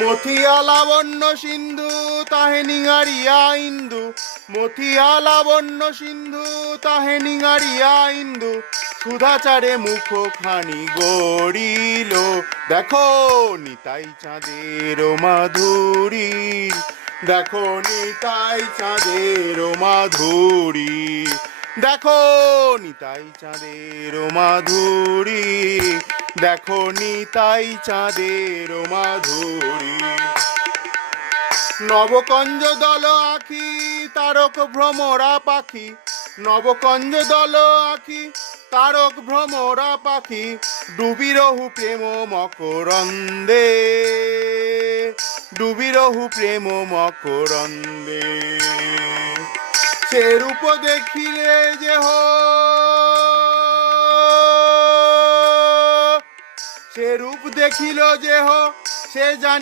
মথিয়া লাবণ্য সিন্ধু তাহে নিঙারিয়া ইন্দু, মথিয়া লাবণ্য সিন্ধু তাহে নিঙারিয়া ইন্দু, সুধাচারে মুখ খানি গড়িল। দেখো নিতাই চাঁদের মাধুরী, দেখো নিতাই চাঁদের মাধুরী, দেখো নিতাই চাঁদের মাধুরী, দেখো নিতাই চাঁদের মাধুরী। নবকঞ্জ দল আঁখি তারক ভ্রমরা পাখি, নবকঞ্জ দল আঁখি তারক ভ্রমরা পাখি, ডুবিরহু প্রেম মকরন্দে, ডুবিরহু প্রেম মকরন্দে। সে রূপ দেখিলে যেহ, সে রূপ দেখিল যেহ, সে জানি